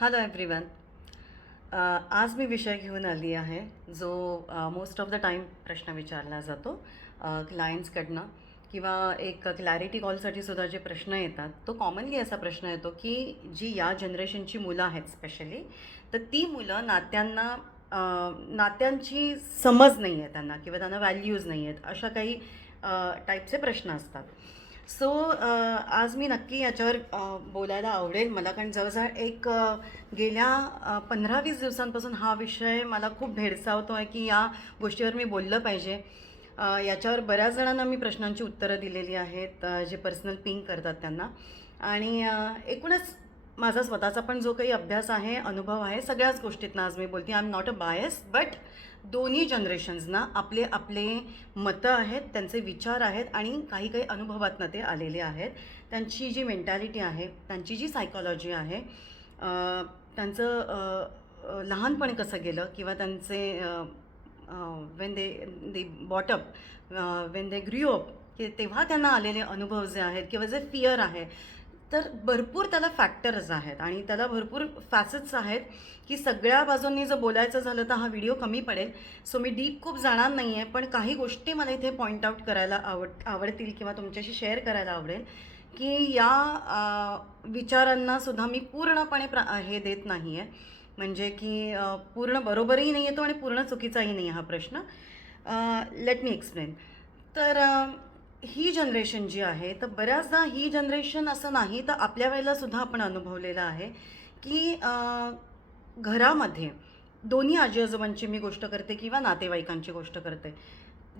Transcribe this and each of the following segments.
Hello everyone. आज मी विषय घेऊन आली आहे जो मोस्ट ऑफ द टाईम प्रश्न विचारला जातो क्लायंट्सकडनं किंवा एक क्लॅरिटी कॉलसाठी सुद्धा जे प्रश्न येतात तो कॉमनली असा प्रश्न येतो की जी या जनरेशनची मुलं आहेत स्पेशली, तर ती मुलं नात्यांची समज नाही आहे त्यांना किंवा त्यांना व्हॅल्यूज नाही आहेत, अशा काही टाईपचे प्रश्न असतात. सो आज मी नक्की याच्यावर बोलायला आवडेल मला, कारण जवळजवळ गेल्या 15-20 दिवसांपासून हा विषय मला खूप भेडसावतो आहे की या गोष्टीवर मी बोललं पाहिजे. याच्यावर बऱ्याच जणांना मी प्रश्नांची उत्तरं दिलेली आहेत, जे पर्सनल पिंग करतात त्यांना. आणि एकूणच माझा स्वतःचा पण जो काही अभ्यास आहे, अनुभव आहे, सगळ्याच गोष्टीतनं आज मी बोलते. I am not a bias, but दोन्ही जनरेशन्सना आपले आपले मतं आहेत, त्यांचे विचार आहेत आणि काही काही अनुभवातनं ते आलेले आहेत. त्यांची जी मेंटॅलिटी आहे, त्यांची जी सायकॉलॉजी आहे, त्यांचं लहानपण कसं गेलं किंवा त्यांचे when they bought up, when they grew up, की तेव्हा त्यांना आलेले अनुभव जे आहेत किंवा जे फिअर आहे, तर भरपूर त्याला फॅक्टर्स आहेत आणि त्याला भरपूर फॅसेट्स आहेत की सगळ्या बाजूंनी जर बोलायचं झालं तर हा व्हिडिओ कमी पडेल. सो मी डीप खूप जाणार नाही आहे, पण काही गोष्टी मला इथे पॉईंट आऊट करायला आवडतील किंवा तुमच्याशी शेअर करायला आवडेल की या विचारांनासुद्धा मी पूर्णपणे हे देत नाही आहे, म्हणजे की पूर्ण बरोबरही नाही येतो आणि पूर्ण चुकीचाही नाही हा प्रश्न. Let me explain. तर ही जनरेशन जी आहे, तर बऱ्याचदा ही जनरेशन असं नाही तर आपल्या वेळेलासुद्धा आपण अनुभवलेलं आहे की घरामध्ये दोन्ही आजी आजोबांची मी गोष्ट करते किंवा नातेवाईकांची गोष्ट करते.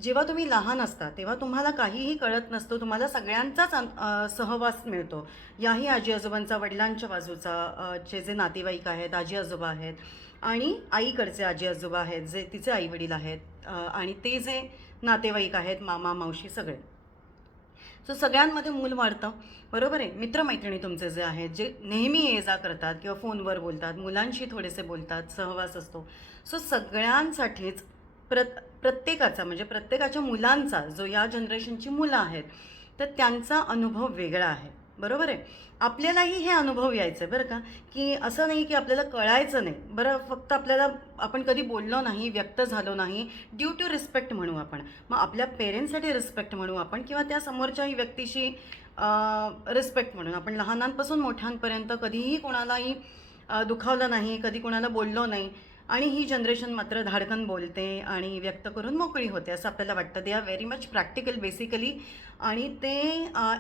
जेव्हा तुम्ही लहान असता तेव्हा तुम्हाला काहीही कळत नसतं, तुम्हाला सगळ्यांचाच सहवास मिळतो. याही आजी आजोबांचा, वडिलांच्या बाजूचा जे नातेवाईक आहेत, आजी आजोबा आहेत आणि आईकडचे आजी आजोबा आहेत, जे तिचे आईवडील आहेत, आणि ते जे नातेवाईक आहेत, मामा मावशी सगळे. सो सगळ्यांमध्ये मूल वाढतं, बरोबर आहे. मित्रमैत्रिणी तुमचे जे आहेत, जे नेहमी ये जा करतात किंवा फोनवर बोलतात, मुलांशी थोडेसे बोलतात, सहवास असतो. सो सगळ्यांसाठीच प्रत्येकाचा, म्हणजे प्रत्येकाच्या मुलांचा, जो या जनरेशनची मुलं आहेत, तर त्यांचा अनुभव वेगळा आहे, बरोबर आहे. आपल्यालाही हे अनुभव यायचे बरं का, की असं नाही की आपल्याला कळायचं नाही. बरं, फक्त आपल्याला आपण कधी बोललो नाही, व्यक्त झालो नाही, ड्यू टू रिस्पेक्ट म्हणू आपण. मग आपल्या पेरेंट्ससाठी रिस्पेक्ट म्हणू आपण किंवा त्या समोरच्याही व्यक्तीशी रिस्पेक्ट म्हणून आपण लहानांपासून मोठ्यांपर्यंत कधीही कोणालाही दुखावलं नाही, कधी कोणाला बोललो नाही. आणि ही जनरेशन मात्र धाडकन बोलते आणि व्यक्त करून मोकळी होते असं आपल्याला वाटतं. They are very much practical basically, आणि ते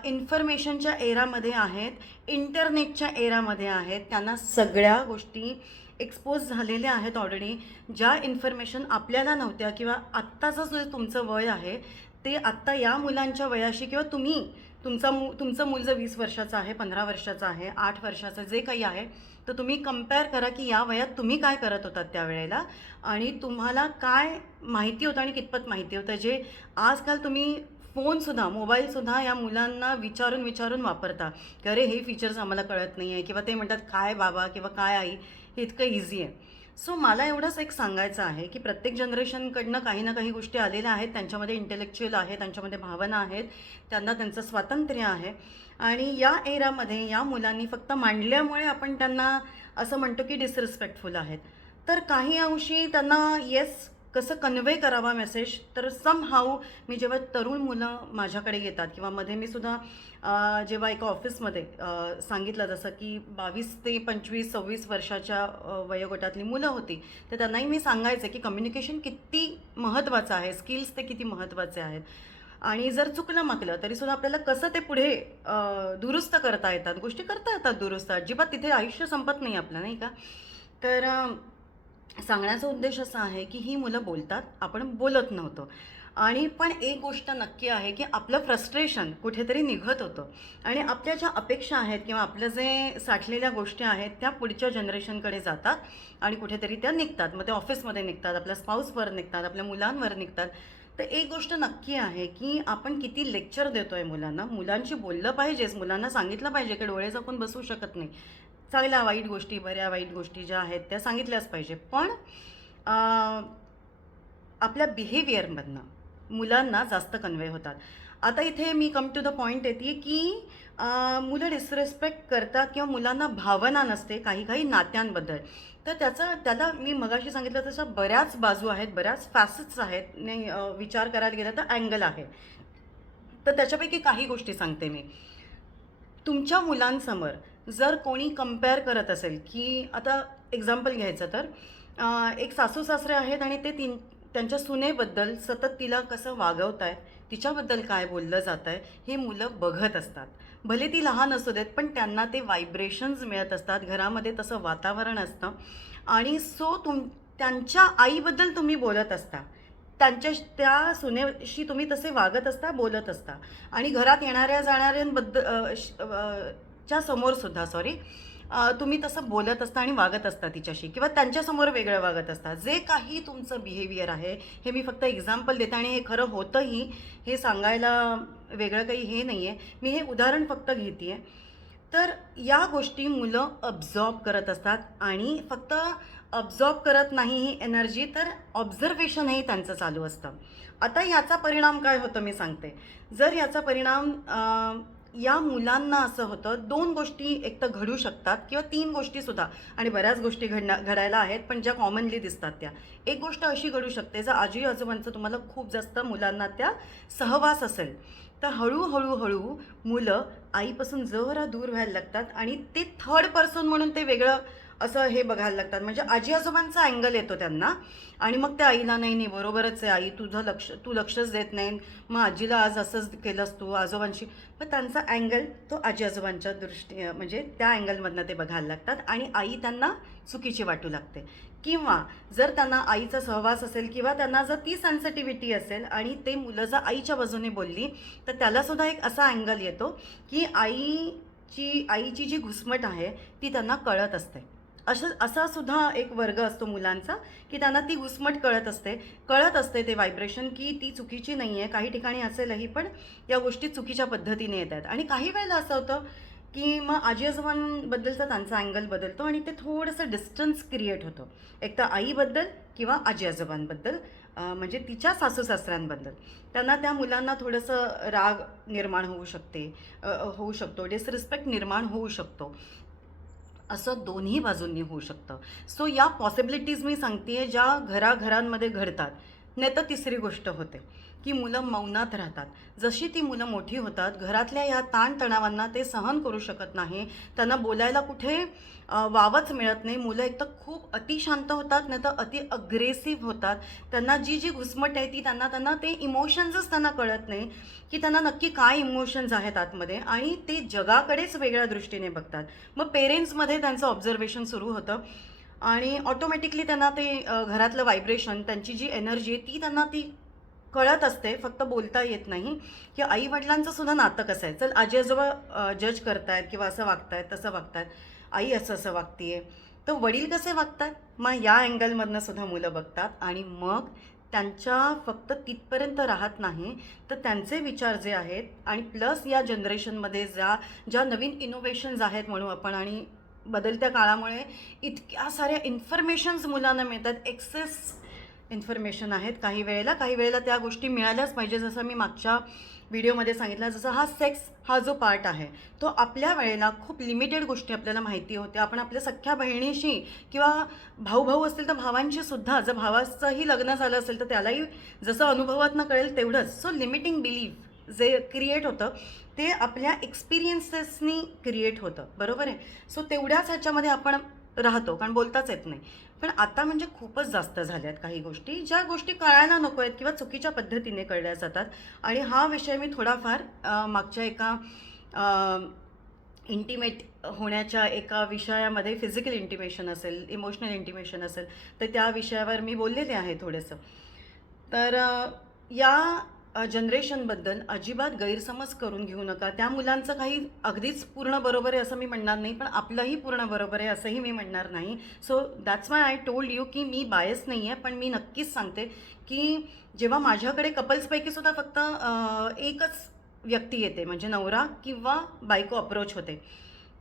इन्फॉर्मेशनच्या एरामध्ये आहेत, इंटरनेटच्या एरामध्ये आहेत. त्यांना सगळ्या गोष्टी एक्सपोज झालेल्या आहेत ऑलरेडी, ज्या इन्फॉर्मेशन आपल्याला नव्हत्या किंवा आत्ताचं जे तुमचं वय आहे ते आत्ता या मुलांच्या वयाशी किंवा तुमचं मूल जर 20 वर्षाचं आहे, 15 वर्षाचं आहे, 8 वर्षाचं जे काही आहे, तर तुम्ही कम्पेअर करा की या वयात तुम्ही काय करत होतात त्यावेळेला आणि तुम्हाला काय माहिती होतं आणि कितपत माहिती होतं, जे आजकाल तुम्ही फोनसुद्धा, मोबाईलसुद्धा या मुलांना विचारून विचारून वापरता की अरे हे फीचर्स आम्हाला कळत नाही आहे, किंवा ते म्हणतात काय बाबा किंवा काय आई, हे इतकं इझी आहे. सो मला एवढंच एक सांगायचं आहे की प्रत्येक जनरेशनकडनं काही ना काही गोष्टी आलेल्या आहेत, त्यांच्यामध्ये इंटेलेक्च्युअल आहे, त्यांच्यामध्ये भावना आहेत, त्यांना त्यांचं स्वातंत्र्य आहे. आणि या एरामध्ये या मुलांनी फक्त मांडल्यामुळे आपण त्यांना असं म्हणतो की डिसरिस्पेक्टफुल आहेत. तर काही अंशी त्यांना येस कसं कन्वे करावा मेसेज, तर सम हाऊ मी जेव्हा तरुण मुलं माझ्याकडे येतात किंवा मध्ये मी सुद्धा जेव्हा एका ऑफिसमध्ये सांगितलं जसं की 22 ते 25 26 वर्षाच्या वयोगटातली मुलं होती, तर त्यांनाही मी सांगायचं की कम्युनिकेशन किती महत्त्वाचं आहे, स्किल्स ते किती महत्त्वाचे आहेत आणि जर चुकलं माकलं तरीसुद्धा आपल्याला कसं ते पुढे दुरुस्त करता येतात, गोष्टी करता येतात दुरुस्त. अजिबात तिथे आयुष्य संपत नाही आपलं, नाही का. तर सांगण्याचा उद्देश असा आहे की ही मुलं बोलतात, आपण बोलत नव्हतो. आणि पण एक गोष्ट नक्की आहे की आपलं फ्रस्ट्रेशन कुठेतरी निघत होतं आणि आपल्या ज्या अपेक्षा आहेत किंवा आपल्या जे साठलेल्या गोष्टी आहेत त्या पुढच्या जनरेशनकडे जातात आणि कुठेतरी त्या निघतात. मग ते ऑफिसमध्ये निघतात, आपल्या स्पाऊसवर निघतात, आपल्या मुलांवर निघतात. तर एक गोष्ट नक्की आहे की आपण किती लेक्चर देतोय मुलांना. मुलांशी बोललं पाहिजेच, मुलांना सांगितलं पाहिजे की डोळे झाकून बसू शकत नाही. चांगल्या वाईट गोष्टी, बऱ्या वाईट गोष्टी ज्या आहेत त्या सांगितल्याच पाहिजे, पण आपल्या बिहेवियरमधनं मुलांना जास्त कन्वे होतात. आता इथे मी कम टू द पॉईंट येते की मुलं डिसरेस्पेक्ट करतात किंवा मुलांना भावना नसते काही काही नात्यांबद्दल. तर त्याला मी मगाशी सांगितलं तसं बऱ्याच बाजू आहेत, बऱ्याच फॅसेट्स आहेत. नाही विचार करायला गेलं तर अँगल आहे. तर त्याच्यापैकी काही गोष्टी सांगते मी. तुमच्या मुलांसमोर जर कोणी कंपेअर करत असेल की आता एक्झाम्पल घ्यायचं तर एक सासू सासरे आहेत आणि ते त्यांच्या सुनेबद्दल सतत तिला कसं वागवत आहेत, तिच्याबद्दल काय बोललं जात आहे, हे मुलं बघत असतात. भले ती लहान असू देत पण त्यांना ते व्हायब्रेशन्स मिळत असतात, घरामध्ये तसं वातावरण असतं. आणि सो त्यांच्या आईबद्दल तुम्ही बोलत असता, त्या सुनेशी तुम्ही तसे वागत असता, बोलत असता. आणि घरात येणाऱ्या जाणाऱ्यांबद्दल च्या समोरसुद्धा तुम्ही तसं बोलत असता आणि वागत असता तिच्याशी, किंवा त्यांच्यासमोर वेगळं वागत असता. जे काही तुमचं बिहेवियर आहे, हे मी फक्त एक्झाम्पल देते आणि हे खरं होतंही, हे सांगायला वेगळं काही हे नाही आहे, मी हे उदाहरण फक्त घेते आहे. तर या गोष्टी मुलं अब्झॉर्ब करत असतात आणि फक्त अब्झॉर्ब करत नाही ही एनर्जी, तर ऑब्झर्वेशनही त्यांचं चालू असतं. आता याचा परिणाम काय होतं मी सांगते. जर याचा परिणाम या मुलांना असं होतं, दोन गोष्टी एक तर घडू शकतात किंवा तीन गोष्टीसुद्धा, आणि बऱ्याच गोष्टी घडायला आहेत पण ज्या कॉमनली दिसतात त्या. एक गोष्ट अशी घडू शकते, जर आजी आजोबांचं तुम्हाला खूप जास्त मुलांना त्या सहवास असेल, तर हळूहळू मुलं आईपासून जरा दूर व्हायला लागतात आणि ते थर्ड पर्सन म्हणून ते वेगळं असं हे बघायला लागतात. म्हणजे आजी आजोबांचा अँगल येतो त्यांना, आणि मग त्या आईला नाही नाही बरोबरच आहे आई, तू लक्षच देत नाही, मग आजीला आज असंच केलंस तू आजोबांशी. मग त्यांचा अँगल तो आजी आजोबांच्या म्हणजे त्या अँगलमधनं ते बघायला लागतात आणि आई त्यांना चुकीची वाटू लागते. किंवा जर त्यांना आईचा सहवास असेल किंवा त्यांना जर ती सेन्सिटिव्हिटी असेल आणि ते मुलं जर आईच्या बाजूने बोलली, तर त्यालासुद्धा एक असा अँगल येतो की आईची जी घुसमट आहे ती त्यांना कळत असते. असा सुद्धा एक वर्ग असतो मुलांचा की त्यांना ती घुसमट कळत असते ते व्हायब्रेशन की ती चुकीची नाही आहे. काही ठिकाणी असेलही पण या गोष्टी चुकीच्या पद्धतीने येत आहेत. आणि काही वेळेला असं होतं की मग आजी आजोबांबद्दलचा त्यांचा अँगल बदलतो आणि ते थोडंसं डिस्टन्स क्रिएट होतं, एक तर आईबद्दल किंवा आजी आजोबांबद्दल, म्हणजे तिच्या सासू सासऱ्यांबद्दल. त्यांना त्या मुलांना थोडंसं राग निर्माण होऊ शकतो, डिसरिस्पेक्ट निर्माण होऊ शकतो. असं दोन्ही बाजूंनी होऊ शकतं. सो या पॉसिबिलिटीज मी सांगते ज्या घराघरांमध्ये घडतात. नाही तर तिसरी गोष्ट होते की मुलं मौनात राहतात. जशी ती मुलं मोठी होतात, घरातल्या या ताणतणावांना ते सहन करू शकत नाही, त्यांना बोलायला कुठे वावच मिळत नाही. मुलं एक तर खूप अतिशांत होतात, नाही तर अति अग्रेसिव्ह होतात. त्यांना जी घुसमट आहे ती त्यांना ते इमोशन्सच त्यांना कळत नाही की त्यांना नक्की काय इमोशन्स आहेत आतमध्ये, आणि ते जगाकडेच वेगळ्या दृष्टीने बघतात. मग पेरेंट्समध्ये त्यांचं ऑब्झर्वेशन सुरू होतं आणि ऑटोमॅटिकली त्यांना ते घरातलं व्हायब्रेशन, त्यांची जी एनर्जी आहे ती त्यांना ती कळत असते, फक्त बोलता येत नाही. की आईवडिलांचं सुद्धा नातं कसं आहे. चल आजी आजोबा जज करतायत किंवा असं वागतायत तसं वागतायत, आई असं वागतीये, तर वडील कसे वागतात, मग या अँगलमधनं सुद्धा मुलं बघतात. आणि मग त्यांच्या फक्त तिथपर्यंत राहत नाही, तर त्यांचे विचार जे आहेत आणि प्लस या जनरेशनमध्ये ज्या नवीन इनोव्हेशन्स आहेत म्हणू आपण, आणि बदलत्या काळामुळे इतक्या साऱ्या इन्फॉर्मेशन्स मुलांना मिळतात, एक्सेस इन्फॉर्मेशन आहेत. काही वेळेला त्या गोष्टी मिळाल्याच पाहिजे. जसं मी मागच्या व्हिडिओमध्ये सांगितलं, जसं हा जो पार्ट आहे तो आपल्या वेळेला खूप लिमिटेड गोष्टी आपल्याला माहिती होत्या. आपण आपल्या सख्ख्या बहिणीशी किंवा भाऊ असतील तर भावांशी सुद्धा, जर भावाचंही लग्न झालं असेल तर त्यालाही जसं अनुभवातनं कळेल तेवढंच. सो लिमिटिंग बिलीफ जे क्रिएट होतं ते आपल्या एक्सपिरियन्सेसनी क्रिएट होतं, बरोबर आहे. सो तेवढ्याच ह्याच्यामध्ये आपण राहतो, कारण बोलताच येत नाही. पण आता म्हणजे खूपच जास्त झाल्या आहेत काही गोष्टी, ज्या गोष्टी कळायला नको आहेत किंवा चुकीच्या पद्धतीने कळल्या जातात. आणि हा विषय मी थोडाफार मागच्या एका इंटिमेट होण्याच्या एका विषयामध्ये, फिजिकल इंटिमेशन असेल, इमोशनल इंटिमेशन असेल, तर त्या विषयावर मी बोललेले आहे थोडंसं. तर या जनरेशनबद्दल अजिबात गैरसमज करून घेऊ नका. त्या मुलांचं काही अगदीच पूर्ण बरोबर आहे असं मी म्हणणार नाही, पण आपलंही पूर्ण बरोबर आहे असंही मी म्हणणार नाही. So that's why I told you की मी बायस नाही आहे, पण मी नक्कीच सांगते की जेव्हा माझ्याकडे कपल्सपैकीसुद्धा फक्त एकच व्यक्ती येते, म्हणजे नवरा किंवा बायको अप्रोच होते,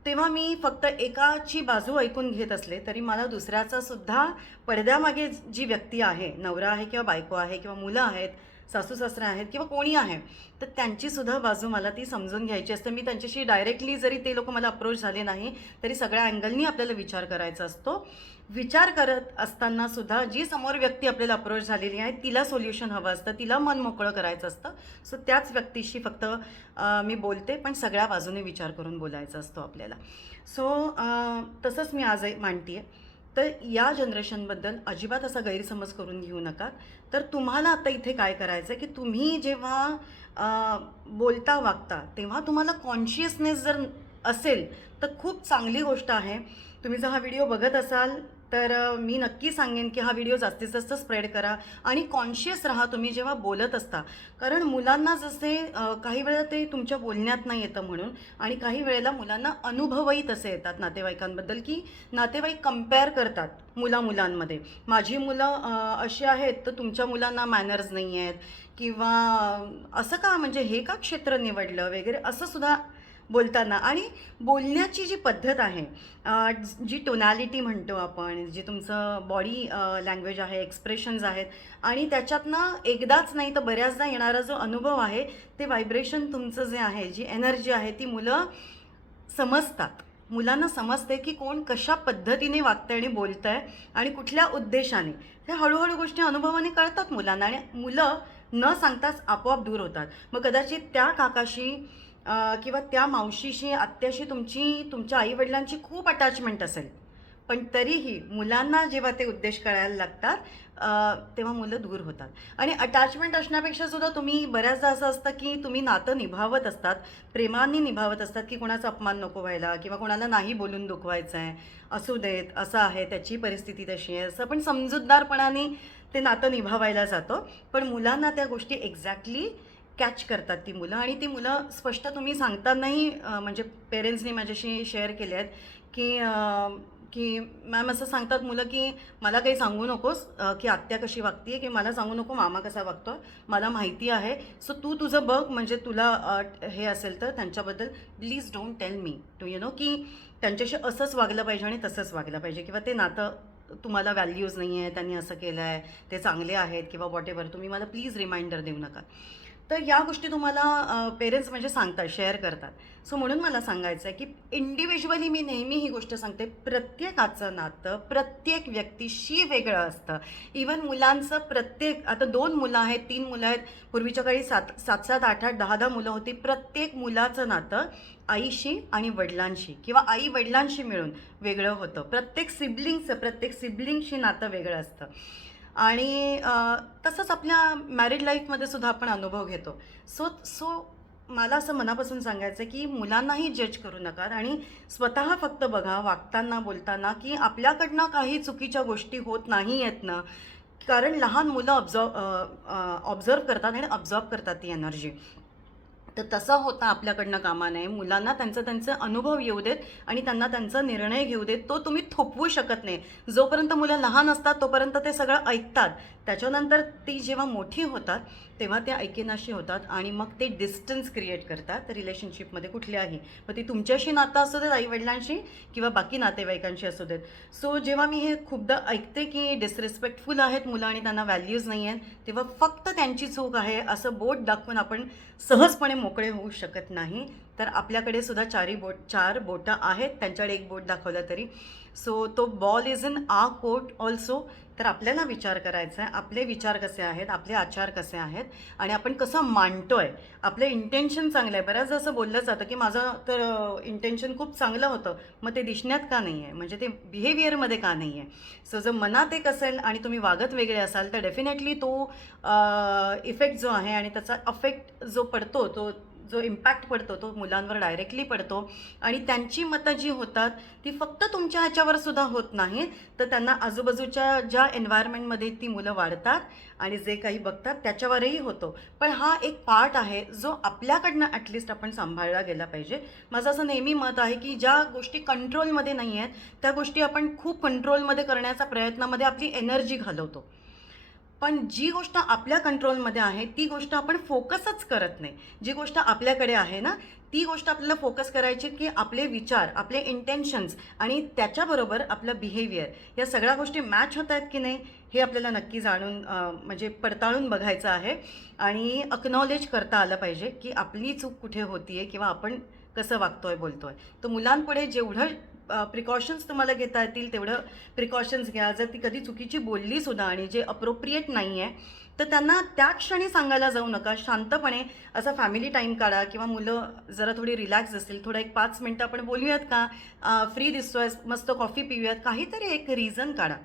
तेव्हा मी फक्त एकाची बाजू ऐकून घेत असले तरी मला दुसऱ्याचा सुद्धा, पडद्यामागे जी व्यक्ती आहे, नवरा आहे किंवा बायको आहे किंवा मुलं आहेत, सासू सासरे आहेत किंवा कोणी आहे, तर त्यांचीसुद्धा बाजू मला ती समजून घ्यायची असते. मी त्यांच्याशी डायरेक्टली जरी ते लोक मला अप्रोच झाले नाही तरी सगळ्या अँगलनी आपल्याला विचार करायचा असतो. विचार करत असताना सुद्धा जी समोर व्यक्ती आपल्याला अप्रोच झालेली आहे तिला सोल्युशन हवं असतं, तिला मन मोकळं करायचं असतं. सो त्याच व्यक्तीशी फक्त मी बोलते, पण सगळ्या बाजूने विचार करून बोलायचा असतो आपल्याला. सो तसंच मी आजही मांडते आहे. तर या जनरेशनबद्दल अजिबात असा गैरसमज करून घेऊ नका. तर तुम्हाला आता इथे काय करायचं आहे की तुम्ही जेव्हा बोलता वागता तेव्हा तुम्हाला कॉन्शियसनेस जर असेल तर खूप चांगली गोष्ट आहे. तुम्ही जर हा व्हिडिओ बघत असाल तर मी नक्की सांगेन की हा व्हिडिओ जास्तीत जास्त स्प्रेड करा आणि कॉन्शियस राहा तुम्ही जेव्हा बोलत असता. कारण मुलांना जसे काही वेळा ते तुमच्या बोलण्यात नाही येतं म्हणून, आणि काही वेळेला मुलांना अनुभवही तसे येतात नातेवाईकांबद्दल की नातेवाईक कंपेअर करतात मुलांमध्ये. माझी मुलं अशी आहेत तर तुमच्या मुलांना मॅनर्स नाही आहेत, किंवा असं का, म्हणजे हे का क्षेत्र निवडलं वगैरे, असं सुद्धा बोलताना. आणि बोलण्याची जी पद्धत आहे, जी टोनॅलिटी म्हणतो आपण, जी तुमचं बॉडी लँग्वेज आहे, एक्सप्रेशन्स आहेत, आणि त्याच्यातनं एकदाच नाही तर बऱ्याचदा येणारा जो अनुभव आहे, ते व्हायब्रेशन तुमचं जे आहे, जी एनर्जी आहे, ती मुलं समजतात. मुलांना समजते की कोण कशा पद्धतीने वागतंय आणि बोलतंय आणि कुठल्या उद्देशाने. हे हळूहळू गोष्टी अनुभवाने कळतात मुलांना, आणि मुलं न सांगताच आपोआप दूर होतात. मग कदाचित त्या काकाशी किंवा त्या मावशीशी, आत्याशी तुमच्या आईवडिलांची खूप अटॅचमेंट असेल, पण तरीही मुलांना जेव्हा ते उद्देश कळायला लागतात तेव्हा मुलं दूर होतात. आणि अटॅचमेंट असण्यापेक्षा सुद्धा तुम्ही बऱ्याचदा असं असतं की तुम्ही नातं निभावत असतात, प्रेमाने निभावत असतात, की कोणाचा अपमान नको व्हायला किंवा कोणाला नाही बोलून दुखवायचं आहे, असू देत, असं आहे, त्याची परिस्थिती तशी आहे, असं पण समजूतदारपणाने ते नातं निभावायला जातं. पण मुलांना त्या गोष्टी एक्झॅक्टली कॅच करतात ती मुलं, आणि ती मुलं स्पष्ट तुम्ही सांगतानाही म्हणजे पेरेंट्सनी माझ्याशी शेअर केले आहेत की मॅम असं सांगतात मुलं की मला काही सांगू नकोस की आत्या कशी वागते आहे, की मला सांगू नको मामा कसा वागतो आहे, मला माहिती आहे. सो तू तुझं बघ, म्हणजे तुला हे असेल तर त्यांच्याबद्दल please don't tell me to की त्यांच्याशी असंच वागलं पाहिजे आणि तसंच वागलं पाहिजे, किंवा ते नातं तुम्हाला व्हॅल्यूज नाही आहे, त्यांनी असं केलं आहे, ते चांगले आहेत किंवा वॉट एव्हर, तुम्ही मला प्लीज रिमाइंडर देऊ नका. तर या गोष्टी तुम्हाला पेरेंट्स म्हणजे सांगतात, शेअर करतात. सो म्हणून मला सांगायचं आहे की इंडिव्हिज्युअली मी नेहमी ही गोष्ट सांगते, प्रत्येकाचं नातं प्रत्येक व्यक्तीशी वेगळं असतं. इवन मुलांचं प्रत्येक, आता 2 मुलं आहेत, 3 मुलं आहेत, पूर्वीच्या काळी 7-7, 8-8, 10-10 मुलं होती. प्रत्येक मुलाचं नातं आईशी आणि वडिलांशी किंवा आई वडिलांशी मिळून वेगळं होतं. प्रत्येक सिबलिंगशी नातं वेगळं असतं. आणि तसंच आपल्या मॅरिड लाईफमध्ये सुद्धा आपण अनुभव घेतो. सो मला असं मनापासून सांगायचं आहे की मुलांनाही जज करू नका, आणि स्वतः फक्त बघा वागताना बोलताना की आपल्याकडनं काही चुकीच्या गोष्टी होत नाही आहेत ना. कारण लहान मुलं ऑब्झर्व करतात आणि अब्झॉर्ब करतात ती एनर्जी. तर तसं होता आपल्याकडनं कामा नये. मुलांना त्यांचे अनुभव येऊ देत आणि त्यांना त्यांचा निर्णय घेऊ देत. तो तुम्ही थोपवू शकत नाही. जोपर्यंत मुलं लहान असतात तोपर्यंत ते सगळं ऐकतात. त्याच्यानंतर ती जेव्हा मोठी होतात तेव्हा ते ऐकेनाशी होतात आणि मग ते डिस्टन्स क्रिएट करतात रिलेशनशिपमध्ये कुठल्याही. मग ती तुमच्याशी नातं असू देत, आईवडिलांशी किंवा बाकी नातेवाईकांशी असू देत. सो जेव्हा मी हे खूपदा ऐकते की डिसरिस्पेक्टफुल आहेत मुलं आणि त्यांना व्हॅल्यूज नाही आहेत, तेव्हा फक्त त्यांची चूक आहे असं बोट दाखवून आपण सहजपणे मोकळे होऊ शकत नाही. तर आपल्याकडे सुद्धा 4 बोटं आहेत, त्यांच्याकडे 1 बोट दाखवलं तरी. सो तो ball is in a court also. तर आपल्याला विचार करायचा आहे, आपले विचार कसे आहेत, आपले आचार कसे आहेत, आणि आपण कसं मांडतोय. आपलं इंटेन्शन चांगलं आहे. बऱ्याचदा असं बोललं जातं की माझं तर इंटेन्शन खूप चांगलं होतं, मग ते दिसण्यात का नाही आहे, म्हणजे ते बिहेवियरमध्ये का नाही आहे. सो जर मनात एक असेल आणि तुम्ही वागत वेगळे असाल तर डेफिनेटली तो इफेक्ट जो आहे आणि त्याचा अफेक्ट जो पडतो, जो इम्पॅक्ट पडतो तो मुलांवर डायरेक्टली पडतो. आणि त्यांची मतं जी होतात ती फक्त तुमच्या ह्याच्यावर सुद्धा होत नाही, तर त्यांना आजूबाजूच्या ज्या एन्व्हायरमेंटमध्ये ती मुलं वाढतात आणि जे काही बघतात त्याच्यावरही होतो. पण हा एक पार्ट आहे जो आपल्याकडनं ॲटलिस्ट आपण सांभाळला गेला पाहिजे. माझं असं नेहमी मत आहे की ज्या गोष्टी कंट्रोलमध्ये नाही आहेत त्या गोष्टी आपण खूप कंट्रोलमध्ये करण्याच्या प्रयत्नामध्ये आपली एनर्जी घालवतो. पण जी गोष्ट आपल्या कंट्रोलमध्ये आहे ती गोष्ट आपण फोकसच करत नाही. जी गोष्ट आपल्याकडे आहे ना, ती गोष्ट आपल्याला फोकस करायची, की आपले विचार, आपले इंटेन्शन्स आणि त्याच्याबरोबर आपलं बिहेवियर या सगळ्या गोष्टी मॅच होत आहेत की नाही, हे आपल्याला नक्की जाणून म्हणजे पडताळून बघायचं आहे आणि अक्नॉलेज करता आलं पाहिजे, की आपली चूक कुठे होतीये किंवा आपण कसं वागतोय, बोलतोय. तर मुलांपुढे जेवढं प्रिकॉशन्स तुम्हाला घेता येतील तेवढं प्रिकॉशन्स घ्या. जर ती कधी चुकीची बोलली सुद्धा आणि जे अप्रोप्रिएट नाही आहे, तर त्यांना त्या क्षणी सांगायला जाऊ नका. शांतपणे असा फॅमिली टाईम काढा किंवा मुलं जरा थोडी रिलॅक्स असतील, थोडं एक 5 मिनटं आपण बोलूयात का? फ्री दिसतोय, मस्त कॉफी पिऊयात, काहीतरी एक रिझन काढा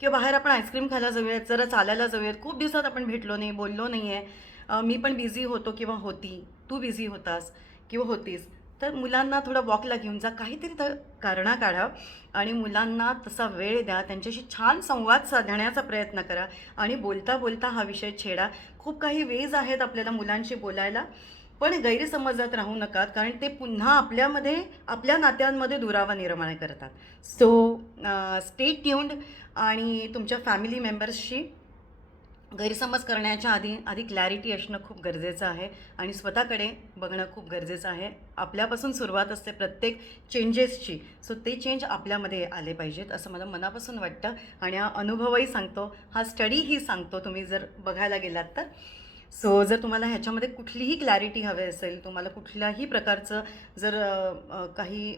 किंवा बाहेर आपण आईस्क्रीम खायला जाऊयात, जरा चालायला जाऊयात. खूप दिवसात आपण भेटलो नाही, बोललो नाही आहे. मी पण बिझी होतो किंवा होती, तू बिझी होतास किंवा होतीस. तर मुलांना थोडं वॉकला घेऊन जा, काहीतरी तर कारणं काढा आणि मुलांना तसा वेळ द्या. त्यांच्याशी छान संवाद साधण्याचा प्रयत्न करा आणि बोलता बोलता हा विषय छेडा. खूप काही वेज आहेत आपल्याला मुलांशी बोलायला, पण गैरसमजात राहू नका, कारण ते पुन्हा आपल्यामध्ये, आपल्या नात्यांमध्ये दुरावा निर्माण करतात. सो स्टे ट्यून्ड आणि तुमच्या फॅमिली मेंबर्सशी गैरसमज करण्याच्या आधी क्लॅरिटी असणं खूप गरजेचं आहे आणि स्वतःकडे बघणं खूप गरजेचं आहे. आपल्यापासून सुरुवात असते प्रत्येक चेंजेसची. सो ते चेंज आपल्यामध्ये आले पाहिजेत असं मला मनापासून वाटतं आणि हा अनुभवही सांगतो, हा स्टडीही सांगतो तुम्ही जर बघायला गेलात तर. सो जर तुम्हाला ह्याच्यामध्ये कुठलीही क्लॅरिटी हवी असेल, तुम्हाला कुठल्याही प्रकारचं जर काही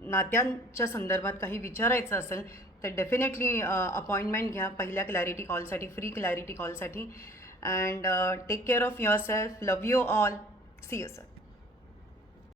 नात्यांच्या संदर्भात काही विचारायचं असेल, तर डेफिनेटली अपॉइंटमेंट घ्या पहिल्या क्लॅरिटी कॉलसाठी, फ्री क्लॅरिटी कॉलसाठी. And take care of yourself. Love you all. See you sir.